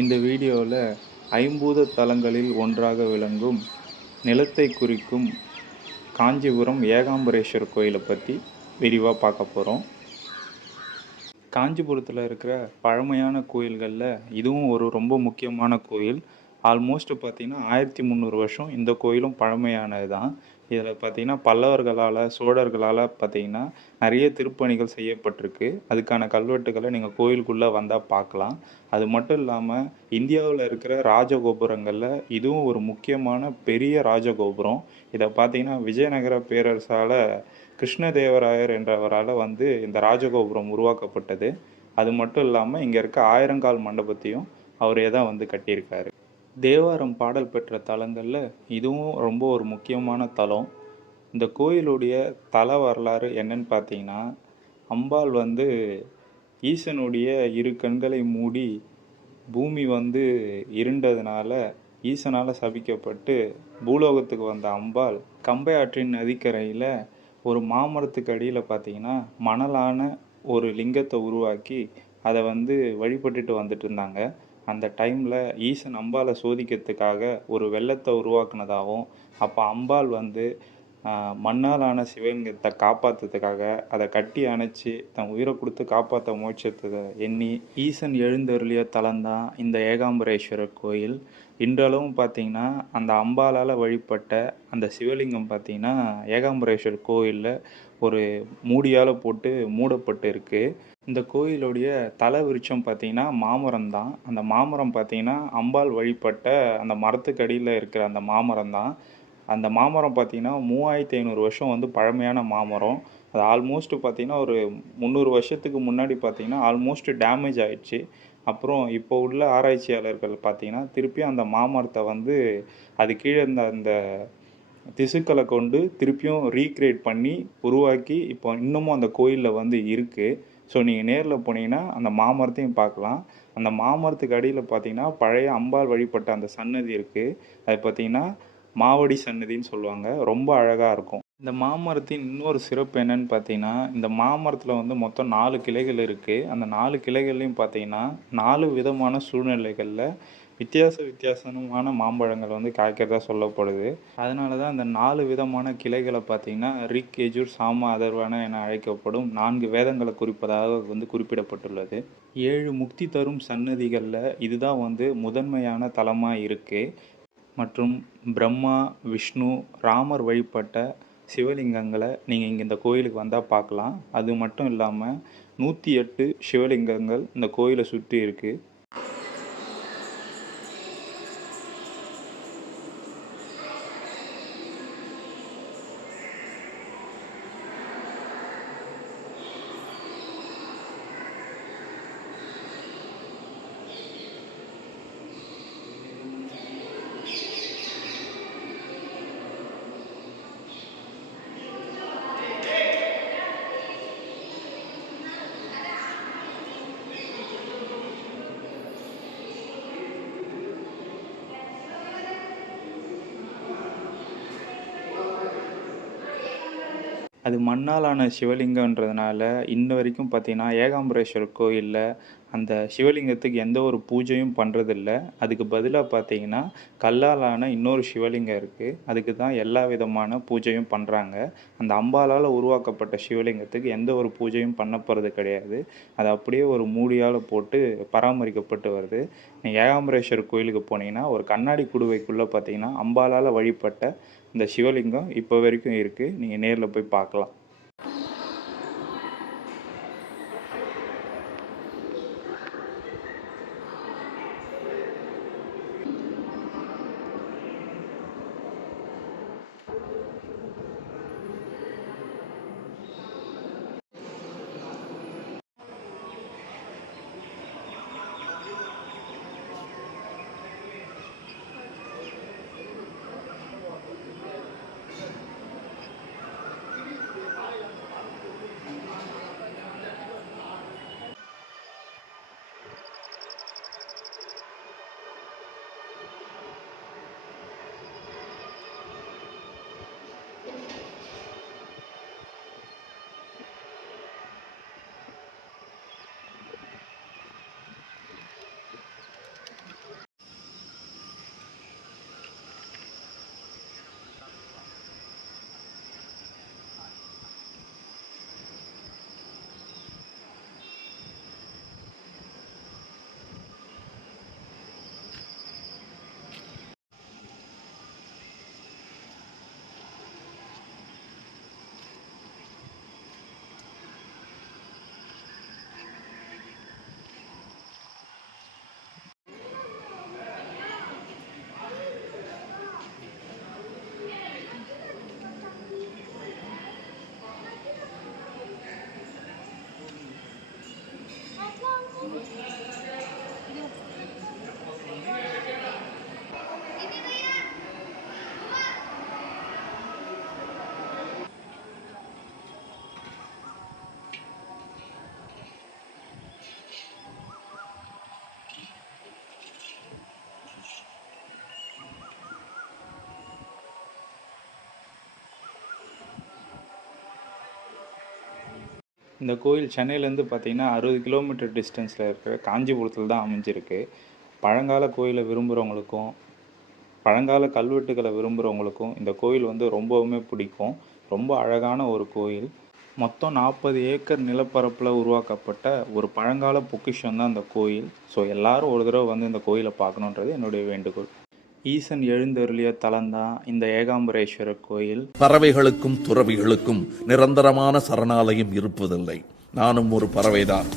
இந்த வீடியோவில் ஐம்பூத தலங்களில் ஒன்றாக விளங்கும் நிலத்தை குறிக்கும் காஞ்சிபுரம் ஏகாம்பரேஸ்வரர் கோயிலை பற்றி விரிவாக பார்க்க போகிறோம். காஞ்சிபுரத்தில் இருக்கிற பழமையான கோயில்களில் இதுவும் ஒரு ரொம்ப முக்கியமான கோயில். ஆல்மோஸ்ட் பார்த்திங்கன்னா 1300 வருஷம் இந்த கோயிலும் பழமையானது தான். இதில் பார்த்திங்கன்னா பல்லவர்களால் சோழர்களால் பார்த்திங்கன்னா நிறைய திருப்பணிகள் செய்யப்பட்டிருக்கு. அதுக்கான கல்வெட்டுகளை நீங்கள் கோயிலுக்குள்ளே வந்தால் பார்க்கலாம். அது மட்டும் இல்லாமல் இந்தியாவில் இருக்கிற ராஜகோபுரங்களில் இதுவும் ஒரு முக்கியமான பெரிய ராஜகோபுரம். இதை பார்த்திங்கன்னா விஜயநகர பேரரசால் கிருஷ்ணதேவராயர் என்றவரால் இந்த ராஜகோபுரம் உருவாக்கப்பட்டது. அது மட்டும் இல்லாமல் இங்கே இருக்க ஆயிரங்கால் மண்டபத்தையும் அவரே தான் கட்டியிருக்காரு. தேவாரம் பாடல் பெற்ற தலங்களில் இதுவும் ரொம்ப ஒரு முக்கியமான தலம். இந்த கோயிலுடைய தல வரலாறு என்னன்னு பார்த்தீங்கன்னா, அம்பாள் ஈசனுடைய இரு கண்களை மூடி பூமி இருண்டதுனால ஈசனால் சபிக்கப்பட்டு பூலோகத்துக்கு வந்த அம்பாள் கம்பை ஆற்றின் நதிக்கரையில் ஒரு மாமரத்துக்கு அடியில் பார்த்தீங்கன்னா மணலான ஒரு லிங்கத்தை உருவாக்கி அதை வழிபட்டுட்டு வந்துட்டு இருந்தாங்க. அந்த டைமில் ஈசன் அம்பாளை சோதிக்கிறதுக்காக ஒரு வெள்ளத்தை உருவாக்குனதாகவும், அப்போ அம்பாள் மண்ணாலான சிவலிங்கத்தை காப்பாற்றுறதுக்காக அதை கட்டி அணைச்சி தன் உயிரை கொடுத்து காப்பாற்ற மோட்சத்தை எண்ணி ஈசன் எழுந்தருளிய தலம்தான் இந்த ஏகாம்பரேஸ்வரர் கோயில். இன்றளவும் பார்த்திங்கன்னா அந்த அம்பாளால் வழிபட்ட அந்த சிவலிங்கம் பார்த்திங்கன்னா ஏகாம்பரேஸ்வரர் கோயிலில் ஒரு மூடியால் போட்டு மூடப்பட்டு இருக்குது. இந்த கோயிலுடைய தல விருட்சம் பார்த்திங்கன்னா மாமரம் தான். அந்த மாமரம் பார்த்திங்கன்னா அம்பாள் வழிபட்ட அந்த மரத்துக்கு அடியில் இருக்கிற அந்த மாமரம் தான். அந்த மாமரம் பார்த்திங்கன்னா 3500 வருஷம் பழமையான மாமரம். அது ஆல்மோஸ்ட் பார்த்திங்கன்னா ஒரு 300 வருஷத்துக்கு முன்னாடி பார்த்திங்கன்னா ஆல்மோஸ்ட் டேமேஜ் ஆகிடுச்சு. அப்புறம் இப்போ உள்ள ஆராய்ச்சியாளர்கள் பார்த்திங்கன்னா திருப்பியும் அந்த மாமரத்தை அது கீழே இருந்த அந்த திசுக்களை கொண்டு திருப்பியும் ரீக்ரியேட் பண்ணி உருவாக்கி இப்போ இன்னமும் அந்த கோயிலில் இருக்குது. ஸோ நீங்கள் நேரில் போனீங்கன்னா அந்த மாமரத்தையும் பார்க்கலாம். அந்த மாமரத்துக்கு அடியில் பார்த்தீங்கன்னா பழைய அம்பாள் வழிபட்ட அந்த சன்னதி இருக்குது. அது பார்த்திங்கன்னா மாவடி சன்னதின்னு சொல்லுவாங்க. ரொம்ப அழகாக இருக்கும். இந்த மாமரத்தின் இன்னொரு சிறப்பு என்னன்னு பார்த்தீங்கன்னா, இந்த மாமரத்தில் மொத்தம் 4 கிளைகள் இருக்குது. அந்த 4 கிளைகள்லையும் பார்த்தீங்கன்னா 4 விதமான சூழ்நிலைகளில் வித்தியாசமான மாம்பழங்கள் காய்க்கிறதா சொல்லப்படுது. அதனால தான் அந்த 4 விதமான கிளைகளை பார்த்திங்கன்னா ரிக், யஜுர், சாம, அதர்வன என அழைக்கப்படும் 4 வேதங்களை குறிப்பதாக குறிப்பிடப்பட்டுள்ளது. 7 முக்தி தரும் சன்னதிகளில் இதுதான் முதன்மையான தலமாக இருக்குது. மற்றும் பிரம்மா, விஷ்ணு, ராமர் வழிபட்ட சிவலிங்கங்களை நீங்கள் இங்கே இந்த கோயிலுக்கு வந்தால் பார்க்கலாம். அது மட்டும் இல்லாமல் 108 சிவலிங்கங்கள் இந்த கோயிலை சுற்றி இருக்குது. அது மண்ணாலான சிவலிங்கன்றதுனால இன்ன வரைக்கும் பார்த்திங்கன்னா ஏகாம்பரேஸ்வரர் கோயிலில் அந்த சிவலிங்கத்துக்கு எந்த ஒரு பூஜையும் பண்ணுறதில்ல. அதுக்கு பதிலாக பார்த்திங்கன்னா கல்லாலான இன்னொரு சிவலிங்கம் இருக்குது. அதுக்கு தான் எல்லா விதமான பூஜையும் பண்ணுறாங்க. அந்த அம்பாலால் உருவாக்கப்பட்ட சிவலிங்கத்துக்கு எந்த ஒரு பூஜையும் பண்ண போகிறது கிடையாது. அது அப்படியே ஒரு மூடியால் போட்டு பராமரிக்கப்பட்டு வருது. நீங்கள் ஏகாம்பரேஸ்வரர் கோயிலுக்கு போனீங்கன்னா ஒரு கண்ணாடி குடுவைக்குள்ளே பார்த்திங்கன்னா அம்பாலால் வழிபட்ட இந்த சிவலிங்கம் இப்போ வரைக்கும் இருக்குது. நீங்கள் நேரில் போய் பார்க்கலாம். இந்த கோயில் சென்னையிலேருந்து பார்த்தீங்கன்னா 60 கிலோமீட்டர் டிஸ்டன்ஸில் இருக்கிற காஞ்சிபுரத்தில் தான் அமைஞ்சிருக்கு. பழங்கால கோயிலை விரும்புகிறவங்களுக்கும் பழங்கால கல்வெட்டுகளை விரும்புகிறவங்களுக்கும் இந்த கோயில் வந்து ரொம்பவுமே பிடிக்கும். ரொம்ப அழகான ஒரு கோயில். மொத்தம் 40 ஏக்கர் நிலப்பரப்பில் உருவாக்கப்பட்ட ஒரு பழங்கால பொக்கிஷம் தான் இந்த கோயில். ஸோ எல்லாரும் ஒரு தடவை வந்து இந்த கோயிலை பார்க்கணுன்றது என்னுடைய வேண்டுகோள். ஈசன் எழுந்தருளிய தலம்தான் இந்த ஏகாம்பரேஸ்வரர் கோயில். பறவைகளுக்கும் துறவிகளுக்கும் நிரந்தரமான சரணாலயம் இருப்பதில்லை. நானும் ஒரு பறவைதான்.